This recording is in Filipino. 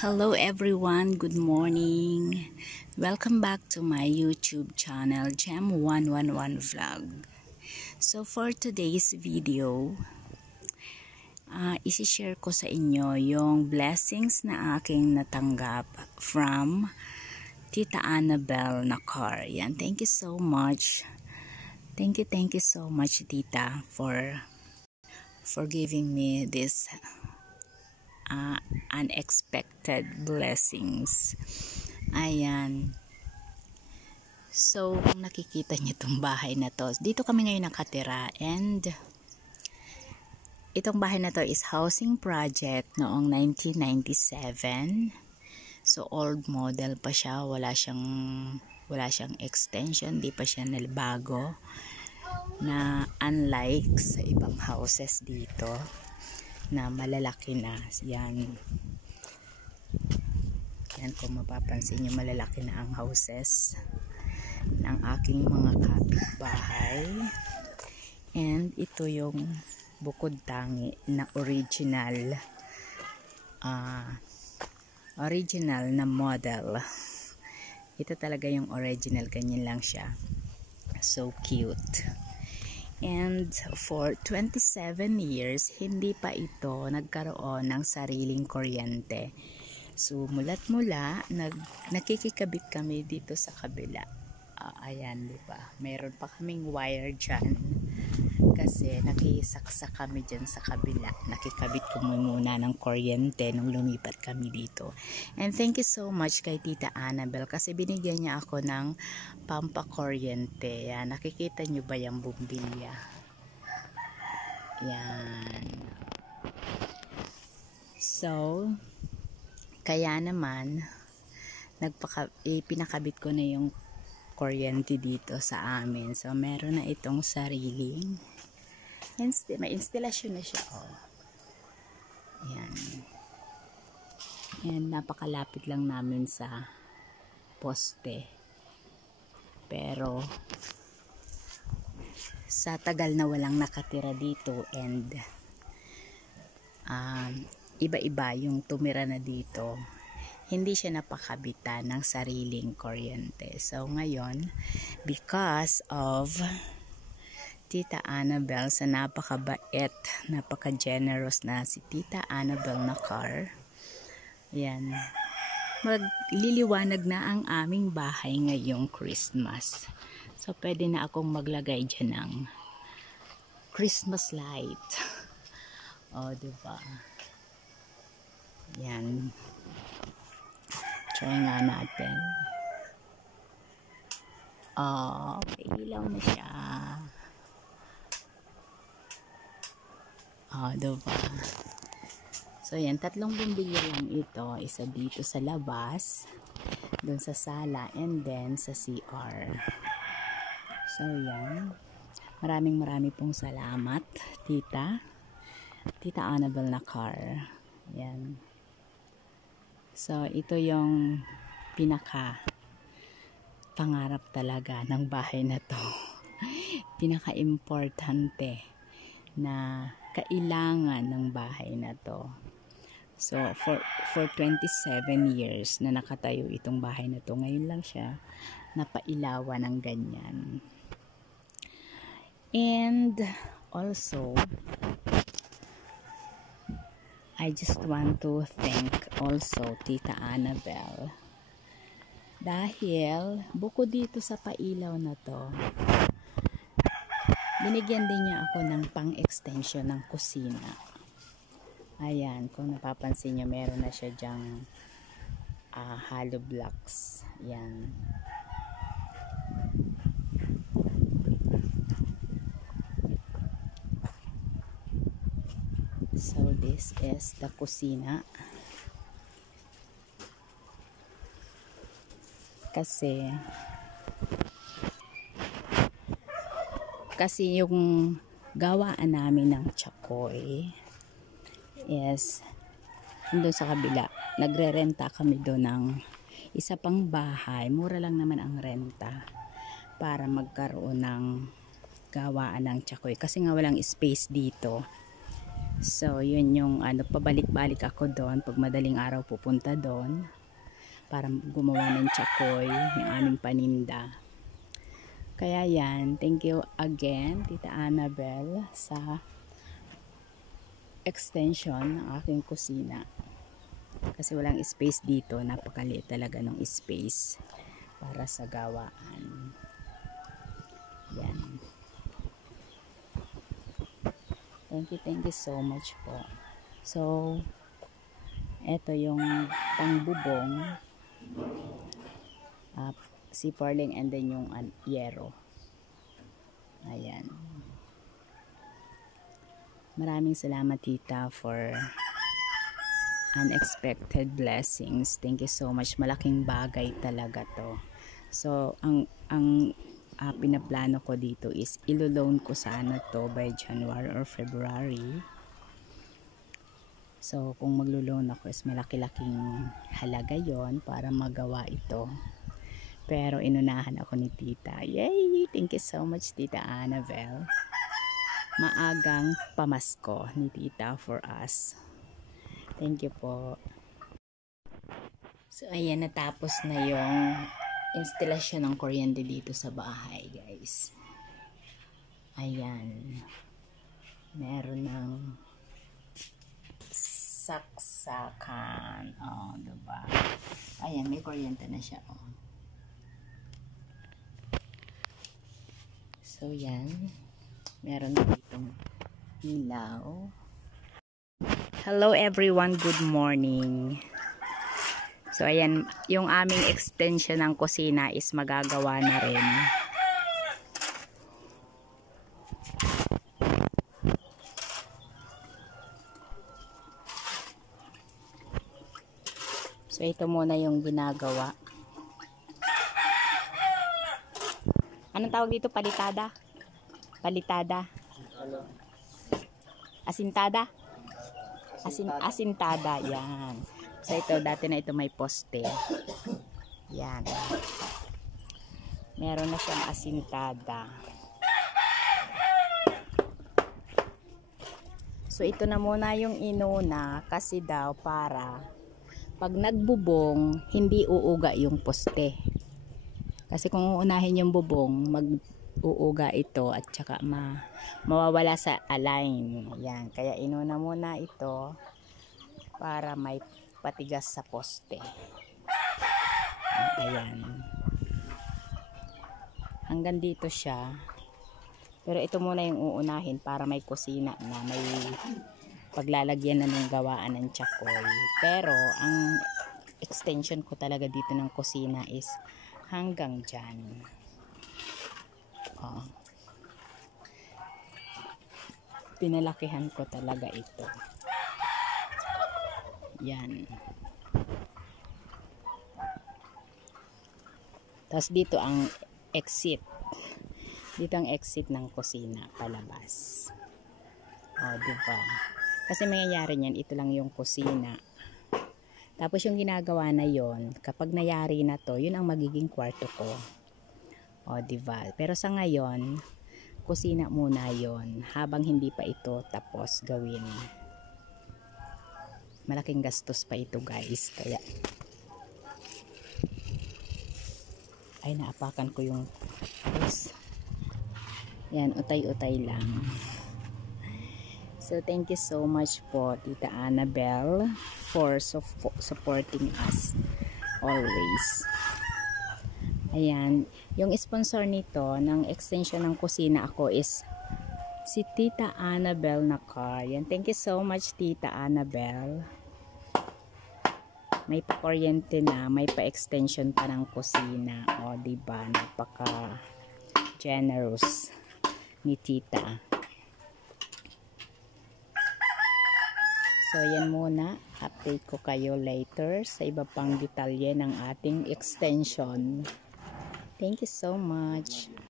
Hello everyone, good morning. Welcome back to my YouTube channel, Gem111 Vlog. So for today's video, isi-share ko sa inyo yung blessings na aking natanggap from Tita Annabelle Nacar. Yan, thank you so much. Thank you so much, Tita, for giving me this unexpected blessings. Ayan. So, kung nakikita niyo itong bahay na to, dito kami ngayon nakatira, and itong bahay na to is housing project noong 1997. So, old model pa siya, wala siyang extension, di pa siya nalbago, na unlike sa ibang houses dito na malalaki na. Yan kung mapapansin nyo, malalaki na ang houses ng aking mga kapitbahay. And ito yung bukod tangi na original na model. Ito talaga yung original, ganyan lang siya. So cute. And for 27 years, hindi pa ito nagkaroon ng sariling kuryente. So, mula't mula, nakikikabit kami dito sa kabila. Ayan, diba? Mayroon pa kaming wire dyan. Kasi nakisaksa kami dyan sa kabila. Nakikabit ko muna ng kuryente nung lumipat kami dito. And thank you so much kay Tita Annabelle kasi binigyan niya ako ng pampakuryente. Yan, nakikita nyo ba yung bumbilya? Yan. So, kaya naman, pinakabit ko na yung kuryente dito sa amin. So, meron na itong sariling may instalasyon na siya. Oh. Ayan. And napakalapit lang namin sa poste. Pero, sa tagal na walang nakatira dito and iba-iba yung tumira na dito, hindi siya napakabitan ng sariling kuryente. So ngayon, because of Tita Annabelle, sa napakabait, napaka-generous na si Tita Annabelle Nacar, yan, magliliwanag na ang aming bahay ngayong Christmas. So pwede na akong maglagay dyan ng Christmas light. O, diba? Yan. Try nga natin. May ilaw na siya. Diba? So, yan. 3 bumbilya lang ito. Isa dito sa labas, dun sa sala, and then sa CR. So, yan. Maraming pong salamat, Tita Annabelle Nacar. Yan. So, ito yung pinaka pangarap talaga ng bahay na to. Pinaka-importante na kailangan ng bahay na to. So, for 27 years na nakatayo itong bahay na to, ngayon lang siya napailawan ng ganyan. And also, I just want to thank also Tita Annabelle dahil bukod dito sa pailaw na to, binigyan din niya ako ng pang-extension ng kusina. Ayan, kung napapansin niyo, meron na siya dyang hollow blocks. Yan. So, this is the kusina. Kasi yung gawaan namin ng Chakoy is doon sa kabila. Nagre-renta kami doon ng isa pang bahay. Mura lang naman ang renta para magkaroon ng gawaan ng Chakoy. Kasi nga walang space dito. So, yun yung pabalik-balik ako doon. Pag madaling araw pupunta doon para gumawa ng tsakoy, yung aming paninda. Kaya yan, thank you again, Tita Annabel, sa extension ng aking kusina. Kasi walang space dito, napakaliit talaga ng space para sa gawaan. Yan. Thank you so much po. So, eto yung pangbubong, si Parling, and then yung yero. Ayan. Maraming salamat, Tita, for unexpected blessings. Thank you so much. Malaking bagay talaga to. So, ang pinaplano ko dito is ilo-loan ko sana to by January or February. So, kung maglo-loan ako is malaki-laking halaga yon para magawa ito. Pero inunahan ako ni Tita. Yay! Thank you so much, Tita Annabel. Maagang pamasko ni Tita for us. Thank you po. So, ayan, natapos na yung instalasyon ng kuryente dito sa bahay, guys. Ayan. Meron ng saksakan. Oh, diba? Ayan, may kuryente na siya. Oh. So, yan. Meron na ditong ilaw. Hello everyone, good morning. So, ayan, yung aming extension ng kusina is magagawa na rin. So, ito muna yung ginagawa. Anong tawag dito? Palitada? Palitada? Asintada? Asintada, yan. So, ito, dati na ito may poste. Yan. Meron na siyang asintada. So, ito na muna yung inuna kasi daw para pag nagbubong, hindi uuga yung poste. Kasi kung uunahin yung bubong, mag-uuga ito at saka mawawala sa align. Yan. Kaya inuna muna ito para may patigas sa poste. Ayan. Hanggang dito siya. Pero ito muna yung uunahin para may kusina na, may paglalagyan na ng gawaan ng tsakoy. Pero ang extension ko talaga dito ng kusina is hanggang dyan. Oh. Pinalakihan ko talaga ito. Yan. Tapos dito ang exit. Dito ang exit ng kusina palabas. Oh, diba? Kasi mangyayari niyan, ito lang yung kusina. Tapos yung ginagawa na yon, kapag nayari na to, yun ang magiging kwarto ko. Oh, diba? Pero sa ngayon, kusina muna yon habang hindi pa ito tapos gawin. Malaking gastos pa ito, guys. Kaya ay, naapakan ko yung yan, utay-utay lang. So, thank you so much po, Tita Annabel, for supporting us always. Ayan, yung sponsor nito ng extension ng kusina ako is si Tita Annabel Nakar. Yan, thank you so much, Tita Annabel. May pa-kuryente na, may pa-extension pa ng kusina. O, diba? Napaka-generous ni Tita. So, yan muna. Update ko kayo later sa iba pang detalye ng ating extension. Thank you so much.